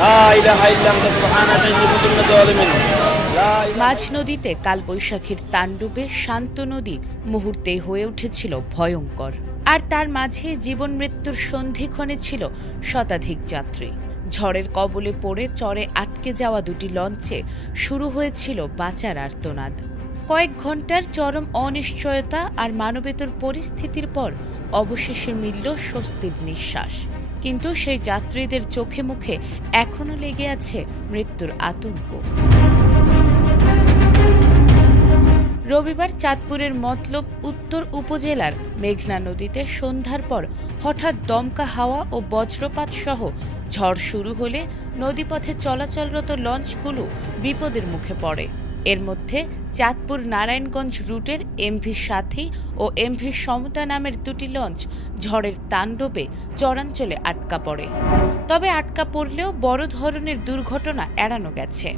লা ইলাহা ইল্লা আনতা সুবহানাকা ইন্নী কুনতু মিনাজ জালিমিন। মাঝ নদীতে কালবৈশাখীর তাণ্ডবে শান্ত নদী মুহূর্তেই হয়ে উঠেছিল ভয়ঙ্কর। আর তার মাঝে জীবন মৃত্যুর সন্ধিক্ষণে ছিল শতাধিক যাত্রী। ঝড়ের কবলে পড়ে চরে আটকে যাওয়া দুটি লঞ্চে শুরু হয়েছিল বাঁচার আর্তনাদ। কয়েক ঘন্টার চরম অনিশ্চয়তা আর মানবেতর পরিস্থিতির পর অবশেষে মিলল স্বস্তির নিঃশ্বাস। কিন্তু সেই যাত্রীদের চোখে মুখে এখনো লেগে আছে মৃত্যুর আতঙ্ক। রবিবার চাঁদপুরের মতলব উত্তর উপজেলার মেঘনা নদীতে সন্ধ্যার পর হঠাৎ দমকা হাওয়া ও বজ্রপাত সহ ঝড় শুরু হলে নদীপথে চলাচলরত লঞ্চগুলো বিপদের মুখে পড়ে। এর মধ্যে চাঁদপুর নারায়ণগঞ্জ রুটের এমভি সাথী ও এমভি সমতা নামের দুটি লঞ্চ ঝড়ের তাণ্ডবে চরাঞ্চলে আটকা পড়ে। তবে আটকা পড়লেও বড় ধরনের দুর্ঘটনা এড়ানো গেছে।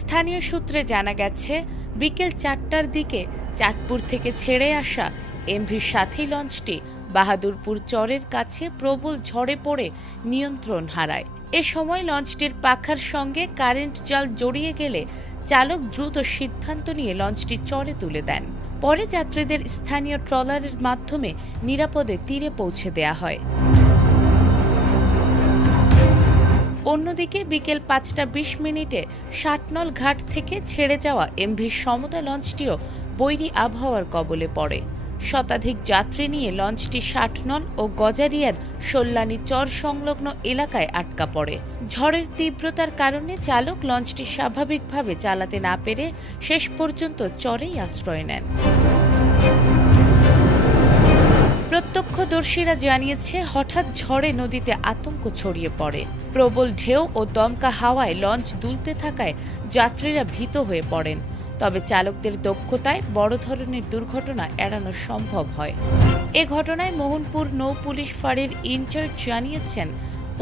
স্থানীয় সূত্রে জানা গেছে, বিকেল 4টার দিকে চাঁদপুর থেকে ছেড়ে আসা এমভি সাথী লঞ্চটি বাহাদুরপুর চরের কাছে প্রবল ঝড়ে পড়ে নিয়ন্ত্রণ হারায়। এ সময় লঞ্চটির পাখার সঙ্গে কারেন্ট জাল জড়িয়ে গেলে চালক দ্রুত সিদ্ধান্ত নিয়ে লঞ্চটি চরে তুলে দেন। পরে যাত্রীদের স্থানীয় ট্রলারের মাধ্যমে নিরাপদে তীরে পৌঁছে দেয়া হয়। অন্যদিকে বিকেল 5টা 20 মিনিটে ষাটনল ঘাট থেকে ছেড়ে যাওয়া এমভি সমতা লঞ্চটিও বৈরী আবহাওয়ার কবলে পড়ে। শতাধিক যাত্রী নিয়ে লঞ্চটি ষাটনল ও গজারিয়ার সল্লানি চর সংলগ্ন এলাকায় আটকা পড়ে। ঝড়ের তীব্রতার কারণে চালক লঞ্চটি স্বাভাবিকভাবে চালাতে না পেরে শেষ পর্যন্ত চরেই আশ্রয় নেন। প্রত্যক্ষদর্শীরা জানিয়েছে, হঠাৎ ঝড়ে নদীতে আতঙ্ক ছড়িয়ে পড়ে। প্রবল ঢেউ ও দমকা হাওয়ায় লঞ্চ দুলতে থাকায় যাত্রীরা ভীত হয়ে পড়েন। তবে চালকদের দক্ষতায় বড় ধরনের দুর্ঘটনা এড়ানো সম্ভব হয়। এ ঘটনায় মোহনপুর নৌ পুলিশ ফাঁড়ির ইনচার্জ জানিয়েছেন,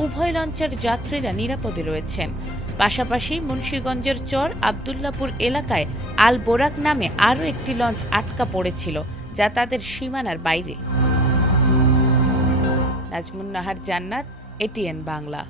উভয় লঞ্চের যাত্রীরা নিরাপদে রয়েছেন। পাশাপাশি মুন্সিগঞ্জের চর আবদুল্লাপুর এলাকায় আল বোরাক নামে আরও একটি লঞ্চ আটকা পড়েছিল, যা তাদের সীমানার বাইরে। নাজমুন নাহার জান্নাত, এটিএন বাংলা।